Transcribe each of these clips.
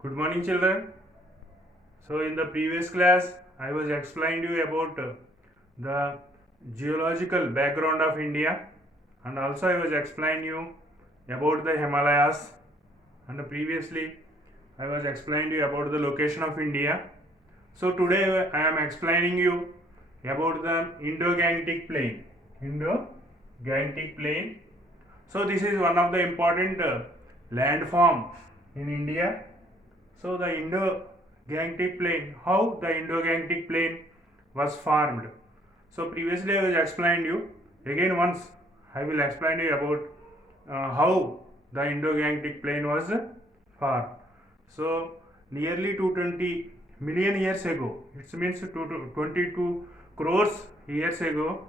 Good morning, children. So, in the previous class, I was explained you about the geological background of India, and also I was explained you about the Himalayas, and previously I was explained you about the location of India. So, today I am explaining you about the Indo-Gangetic Plain. Indo-Gangetic Plain. So, this is one of the important landform in India. So the Indo-Gangetic Plain, how the Indo-Gangetic Plain was formed. So previously I was explained you. Again once I will explain you about how the Indo-Gangetic Plain was formed. So nearly 220 million years ago, it means 22 crores years ago,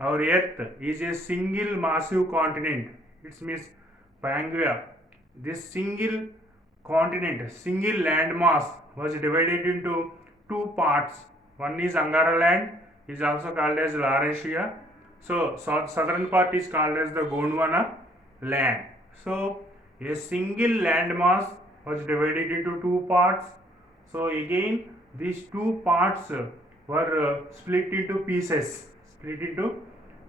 our Earth is a single massive continent. It means Pangaea. This single continent, single landmass was divided into two parts. One is Angara land, is also called as Laurasia. So, southern part is called as the Gondwana land. So, a single landmass was divided into two parts. So, again, these two parts were split into pieces. Split into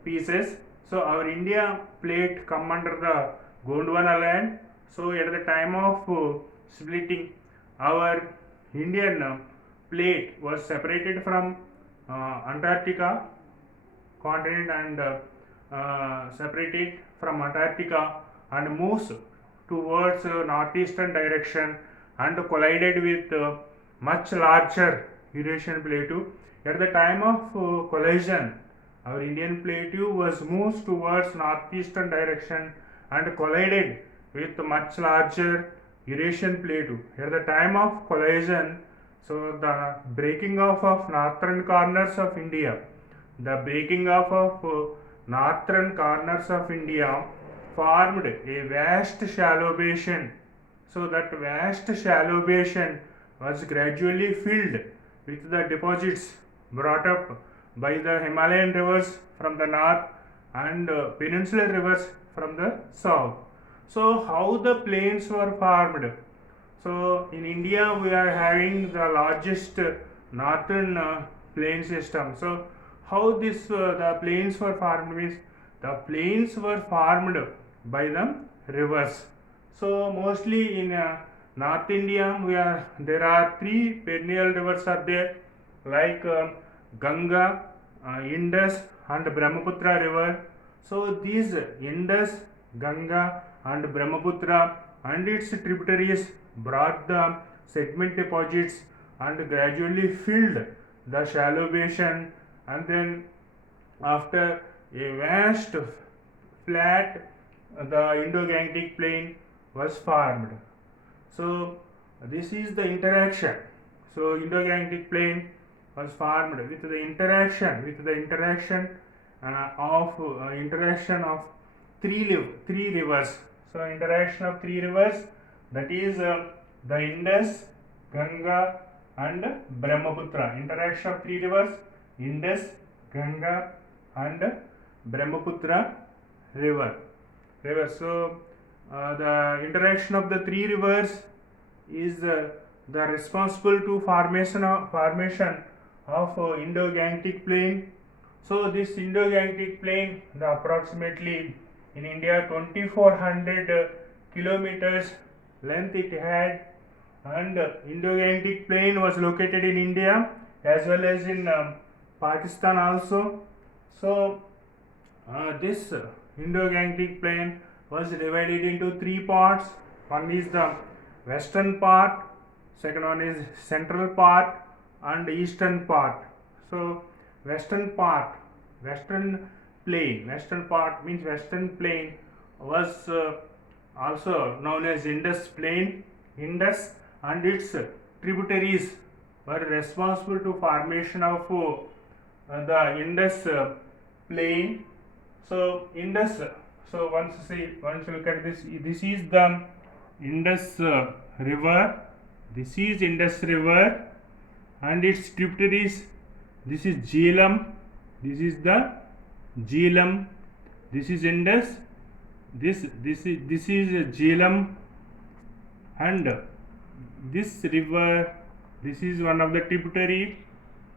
pieces. So, our India plate come under the Gondwana land. So, at the time of splitting, our Indian plate was separated from Antarctica continent and separated from Antarctica and moves towards northeastern direction and collided with much larger Eurasian plateau. At the time of collision, our Indian plateau was moved towards northeastern direction and collided with much larger Eurasian plateau. At the time of collision, so the breaking off of northern corners of India, the breaking off of northern corners of India formed a vast shallow basin. So that vast shallow basin was gradually filled with the deposits brought up by the Himalayan rivers from the north and peninsular rivers from the south. So how the plains were formed? So in India we are having the largest northern plain system. So how the plains were formed means the plains were formed by the rivers. So mostly in North India there are three perennial rivers are there like Ganga, Indus and Brahmaputra river. So these Indus, Ganga and Brahmaputra and its tributaries brought the sediment deposits and gradually filled the shallow basin, and then after a vast flat the Indo-Gangetic plain was formed. So this is the interaction. So Indo-Gangetic plain was formed with the interaction of three rivers. So interaction of three rivers, that is the Indus, Ganga and Brahmaputra. Interaction of three rivers, Indus, Ganga and Brahmaputra river. So the interaction of the three rivers is the responsible to formation of Indo-Gangetic plain. So this Indo-Gangetic plain, the approximately in India 2400 kilometers length it had, and Indo-Gangetic plain was located in India as well as in Pakistan also. So this Indo-Gangetic plain was divided into three parts. One is the western part, second one is central part and eastern part. So western part, western part means western plain was also known as Indus plain. Indus and its tributaries were responsible to formation of the Indus plain. So Indus, so once look at this, this is the Indus river, this is Indus river and its tributaries. This is Jhelum, this is the Jhelum, this is Indus, this is Jhelum and this river, this is one of the tributary.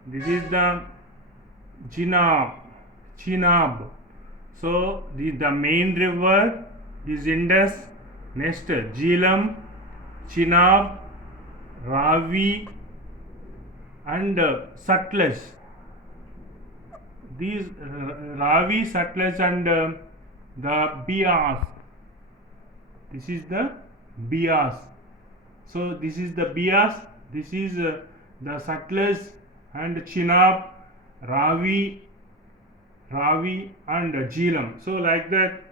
This is the Chenab. So the main river is Indus. Next Jhelum, Chenab, Ravi, and Satluj. These Ravi, Satluj, and the Bias. This is the Bias. So this is the Bias. This is the Satluj and Chenab, Ravi, and Jhelum. So like that,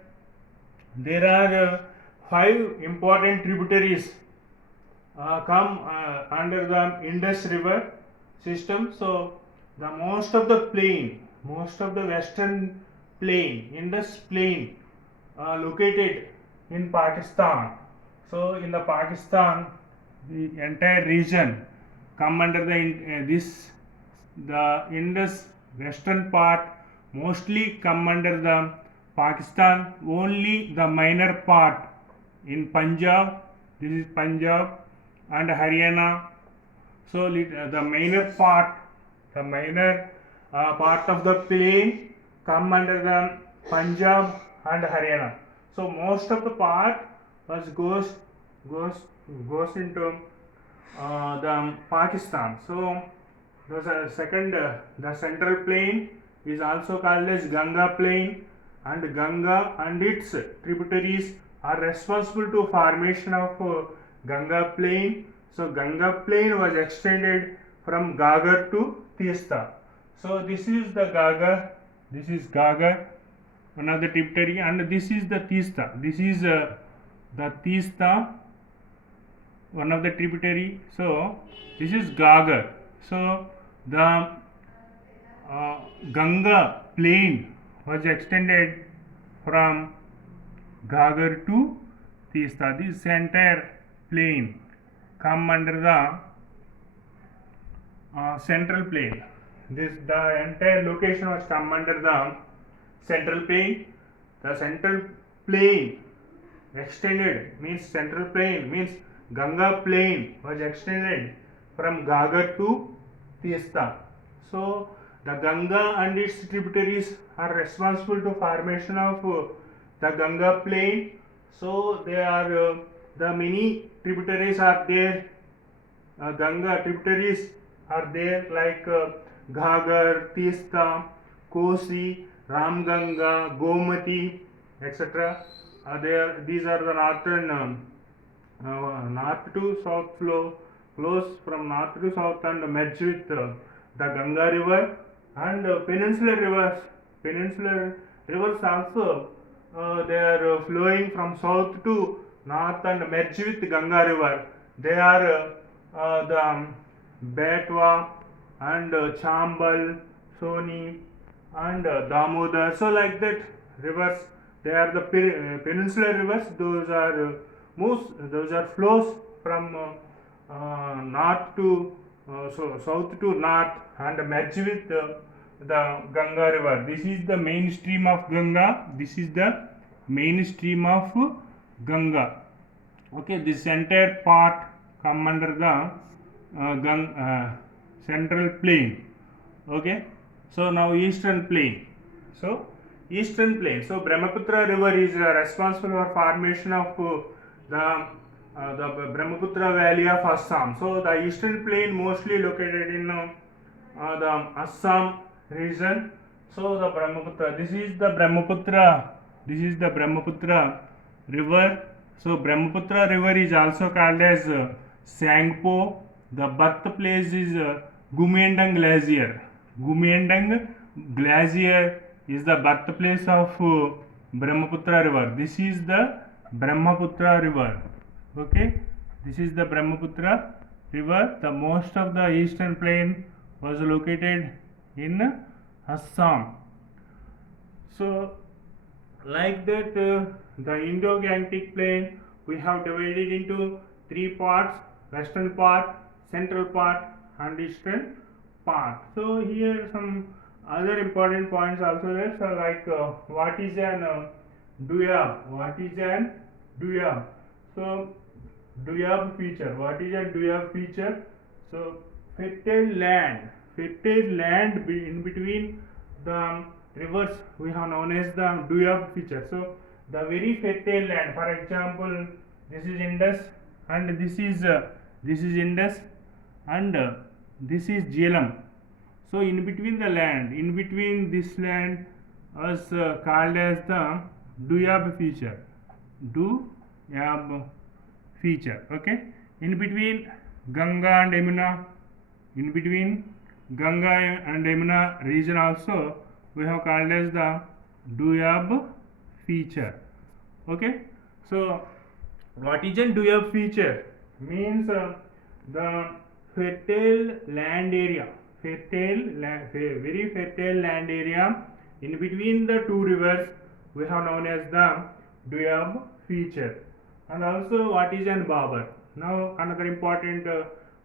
there are 5 important tributaries come under the Indus River system. So the most of the western plain, Indus plain, located in Pakistan. So in the Pakistan, the entire region come under the Indus western part mostly come under the Pakistan. Only the minor part in Punjab, this is Punjab and Haryana. So the minor part of the plain come under the Punjab and Haryana. So most of the part goes into the Pakistan. So the central plain is also called as Ganga plain, and Ganga and its tributaries are responsible to formation of Ganga plain. So Ganga plain was extended from Gagar to Teesta. So this is the Gagar, one of the tributary, and this is the Teesta. This is the Teesta, one of the tributary. So this is Gagar. So the Ganga plain was extended from Gagar to Teesta. This entire plain come under the central plain. The entire location was come under the central plain. The central plain extended means Ganga plain was extended from Gagar to Teesta. So the Ganga and its tributaries are responsible to formation of the Ganga plain. So they are the many tributaries are there. Ganga tributaries are there like Ghagar, Teesta, Kosi, Ramganga, Gomati, etc. These are the northern north to south flows from north to south and merge with the Ganga river, and peninsular rivers also they are flowing from south to north and merge with Ganga river. They are the Betwa and Chambal, Soni, and Damodar. So like that rivers, they are the peninsular rivers. Those are flows from north to south to north and merge with the Ganga river. This is the main stream of Ganga. This is the main stream of Ganga. Okay, this entire part come under the central plain. Okay, so now eastern plain. So Brahmaputra river is responsible for formation of the Brahmaputra valley of Assam. So the eastern plain mostly located in the Assam region. So the Brahmaputra, this is the Brahmaputra river. So Brahmaputra river is also called as Sangpo. The birthplace is Gumendang glacier. Gumendang glacier is the birthplace of Brahmaputra river. This is the Brahmaputra river. Okay, this is the Brahmaputra river. The most of the eastern plain was located in Assam. So like that the Indo-Gangetic plain we have divided into 3 parts: western part, central part, and eastern part. So here some other important points also there. So like what is an duyab? So Duyab feature. What is a Duyab feature? So fertile land in between the rivers we have known as the Duyab feature. So the very fertile land. For example, this is Indus, and this is Indus, and this is Jhelum. So in between the land, in between this land, was called as the Duyab feature. Duyab feature. Okay. In between Ganga and Yamuna, in between Ganga and Yamuna region also we have called as the Duyab feature. Okay. So what is a Duyab feature? Means the fertile land area, very fertile land area in between the two rivers we have known as the Duyab feature. And also what is an Babar? Now another important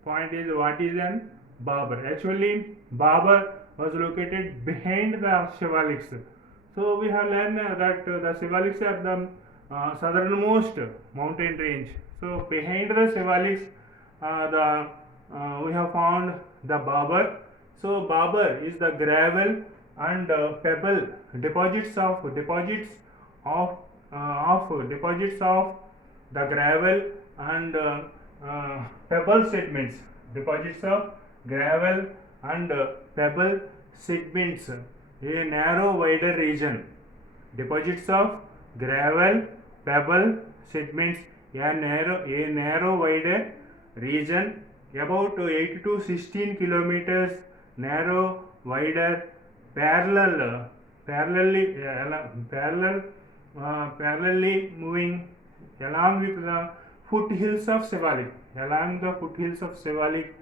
point is what is an Babar. Actually Babar was located behind the Shivaliks. So we have learned that the Shivaliks are the southernmost mountain range. So behind the Shivaliks we have found the Babar. So Babar is the gravel and pebble deposits of the gravel and pebble sediments, deposits of gravel and pebble sediments, a narrow wider region, deposits of gravel, pebble sediments, a narrow wider region about 8 to 16 kilometers narrow wider parallelly moving along with the foothills of Shivalik. Along the foothills of Shivalik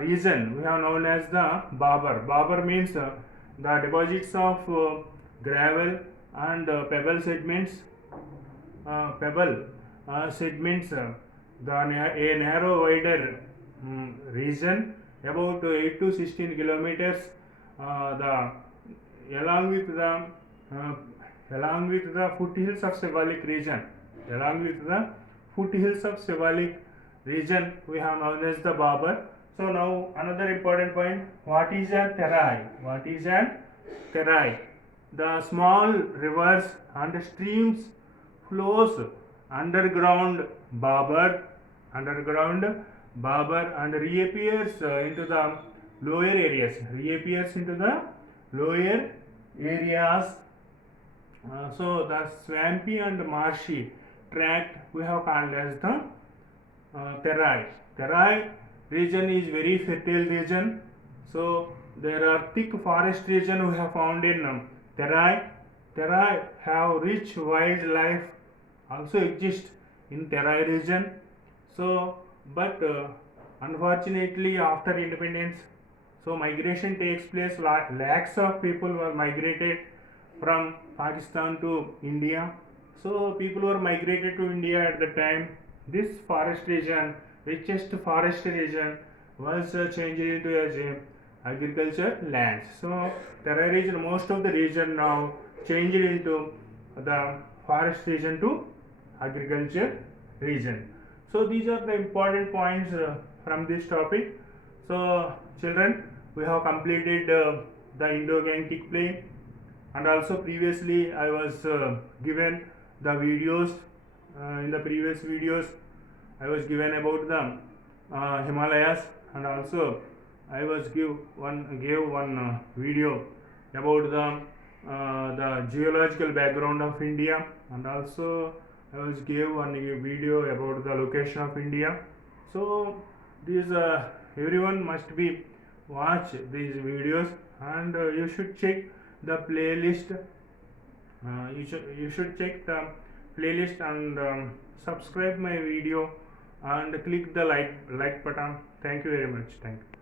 region we have known as the Babar. Babar means the deposits of gravel and pebble sediments, a narrow wider region about 8 to 16 kilometers along with the foothills of Shivalik region. Along with the foothills of Shivalik region we have known as the Babar. So now another important point, what is a terai? What is a terai? The small rivers and streams flows underground Babar and reappears into the lower areas. So the swampy and marshy tract we have called as the terai. Terai region is very fertile region. So there are thick forest region we have found in terai. Terai have rich wildlife also exist in terai region. So but unfortunately after independence, so migration takes place. Lakhs of people were migrated from Pakistan to India. So people were migrated to India at the time. This forest region, richest forest region, was changed into as a agriculture lands. So Terai region, most of the region now changed into the forest region to agriculture region. So these are the important points from this topic. So children, we have completed the Indo-Gangetic Plain, and also previously I was given the videos. In the previous videos I was given about the Himalayas, and also I was gave one video about the geological background of India, and also I was gave one video about the location of India. So these everyone must be watch these videos, and you should check the playlist. You should check the playlist and subscribe my video and click the like button. Thank you very much. Thank you.